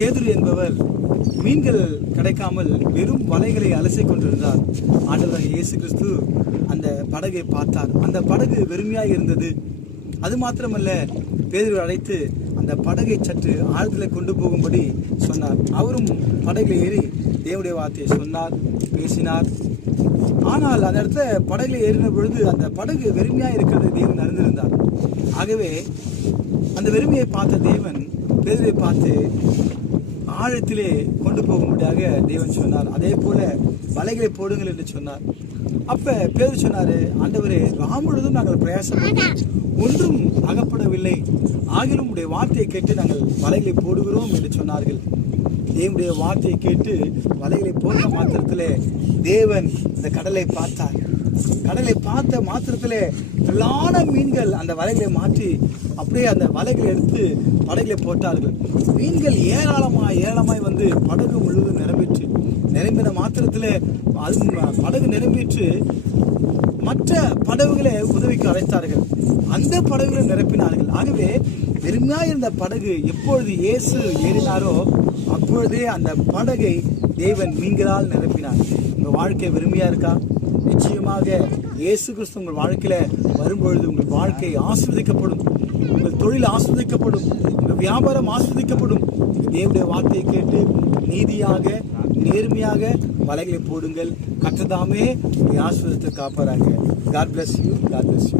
பேதுரு என்பவர் மீன்கள் கிடைக்காமல் வெறும் வலைகளை அலசிக் கொண்டிருந்தார். ஆண்டவராகிய இயேசு கிறிஸ்து அந்த படகை பார்த்தார். அந்த படகு வெறுமையாக இருந்தது. அது மாத்திரமல்ல, பேதுரு அழைத்து அந்த படகை சற்று ஆழத்தில் கொண்டு போகும்படி சொன்னார். அவரும் படகில் ஏறி தேவனுடைய வார்த்தையை சொன்னார், பேசினார். ஆனால் அந்த இடத்துல படகுல ஏறின பொழுது அந்த படகு வெறுமையாக இருக்கிறது தேவன் அறிந்திருந்தார். ஆகவே அந்த வெறுமையை பார்த்த தேவன் பேதுருவை பார்த்து ஆழத்திலே கொண்டு போகும்படியாக தேவன் சொன்னார். அதே போல வலைகளை போடுங்கள் என்று சொன்னார். அப்ப பேதுரு சொன்னாரு, ஆண்டவரே, ராம் முழுவதும் நாங்கள் பிரயாசப்பட்டோம், ஒன்றும் அகப்படவில்லை, ஆகிலும் உடைய வார்த்தையை கேட்டு நாங்கள் வலைகளை போடுகிறோம் என்று சொன்னார்கள். தேவனுடைய வார்த்தையை கேட்டு வலைகளை போட்ட மாத்திரத்திலே தேவன் இந்த கடலை பார்த்தார். கடலை பார்த்த மாத்திரத்திலே எல்லான மீன்கள் அந்த வலைகளை மாற்றி அப்படியே அந்த வலைகளை எடுத்து படகுல போட்டார்கள். மீன்கள் ஏராளமாய் வந்து படகு முழுவதும் நிரம்பின மாத்திரத்திலே அது படகு நிரம்பிற்று. மற்ற படகுகளை உதவிக்கு அழைத்தார்கள். அந்த படகுகளை நிரப்பினார்கள். ஆகவே வெறுமையாக இருந்த படகு எப்பொழுது இயேசு ஏறினாரோ அப்பொழுதே அந்த படகை தேவன் மீன்களால் நிரப்பினார். உங்கள் வாழ்க்கை வெறுமையா இருக்கா? நிச்சயமாக இயேசு கிறிஸ்து உங்கள் வாழ்க்கையில வரும்பொழுது உங்கள் வாழ்க்கை ஆஸ்வதிக்கப்படும், உங்கள் தொழில் ஆஸ்வதிக்கப்படும், உங்கள் வியாபாரம் ஆஸ்வதிக்கப்படும். தேவனுடைய வார்த்தையை கேட்டு நீதியாக நேர்மையாக வலைகளை போடுங்கள். கர்த்தர் தாமே ஆஸ்வதித்து காப்பாராங்க. God bless you. God bless you.